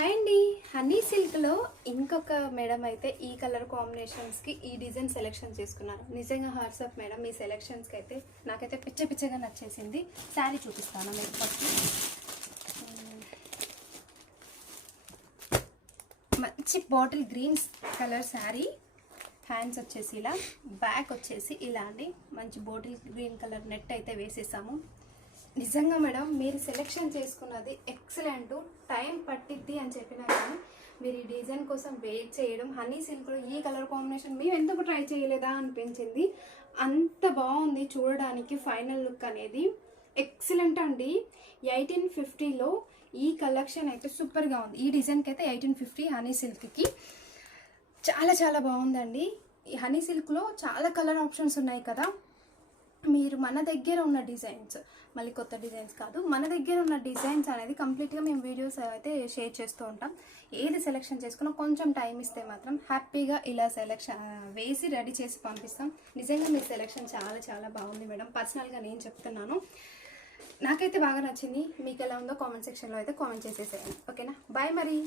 Hi అండి. Honey సిల్క్లో ఇంకొక మేడం అయితే ఈ కలర్ కాంబినేషన్స్కి ఈ డిజైన్ సెలెక్షన్ చేసుకున్నారు. నిజంగా హార్ట్స్ ఆఫ్ మేడం, మీ సెలెక్షన్స్కి అయితే నాకైతే పిచ్చగా నచ్చేసింది. శారీ చూపిస్తాను మీకు ఫస్ట్. మంచి bottle green colour sari. Hands వచ్చేసి ఇలా, బ్యాక్ వచ్చేసి ఇలా అండి. మంచి బాటిల్ గ్రీన్ కలర్ నెట్ అయితే వేసేసాము. నిజంగా మేడం మీరు సెలెక్షన్ చేసుకున్నది ఎక్సలెంట్. టైం పట్టిద్ది అని చెప్పినా కానీ మీరు ఈ డిజైన్ కోసం వెయిట్ చేయడం, హనీ సిల్క్లో ఈ కలర్ కాంబినేషన్ మేము ఎందుకు ట్రై చేయలేదా అనిపించింది. అంత బాగుంది చూడడానికి. ఫైనల్ లుక్ అనేది ఎక్సలెంట్ అండి. 1850లో ఈ కలెక్షన్ అయితే సూపర్గా ఉంది. ఈ డిజైన్కి అయితే 1850 హనీ సిల్క్కి చాలా బాగుందండి. ఈ హనీ సిల్క్లో చాలా కలర్ ఆప్షన్స్ ఉన్నాయి కదా. మీరు మన దగ్గర ఉన్న డిజైన్స్, మళ్ళీ కొత్త డిజైన్స్ కాదు, మన దగ్గర ఉన్న డిజైన్స్ అనేది కంప్లీట్గా మేము వీడియోస్ అయితే షేర్ చేస్తూ ఉంటాం. ఏది సెలెక్షన్ చేసుకున్నా కొంచెం టైం ఇస్తే మాత్రం హ్యాపీగా ఇలా సెలెక్షన్ వేసి రెడీ చేసి పంపిస్తాం. నిజంగా మీ సెలెక్షన్ చాలా బాగుంది మేడం. పర్సనల్గా నేను చెప్తున్నాను, నాకైతే బాగా నచ్చింది. మీకు ఎలా ఉందో కామెంట్ సెక్షన్లో అయితే కామెంట్ చేసేసేయండి. ఓకేనా? బాయ్ మరి.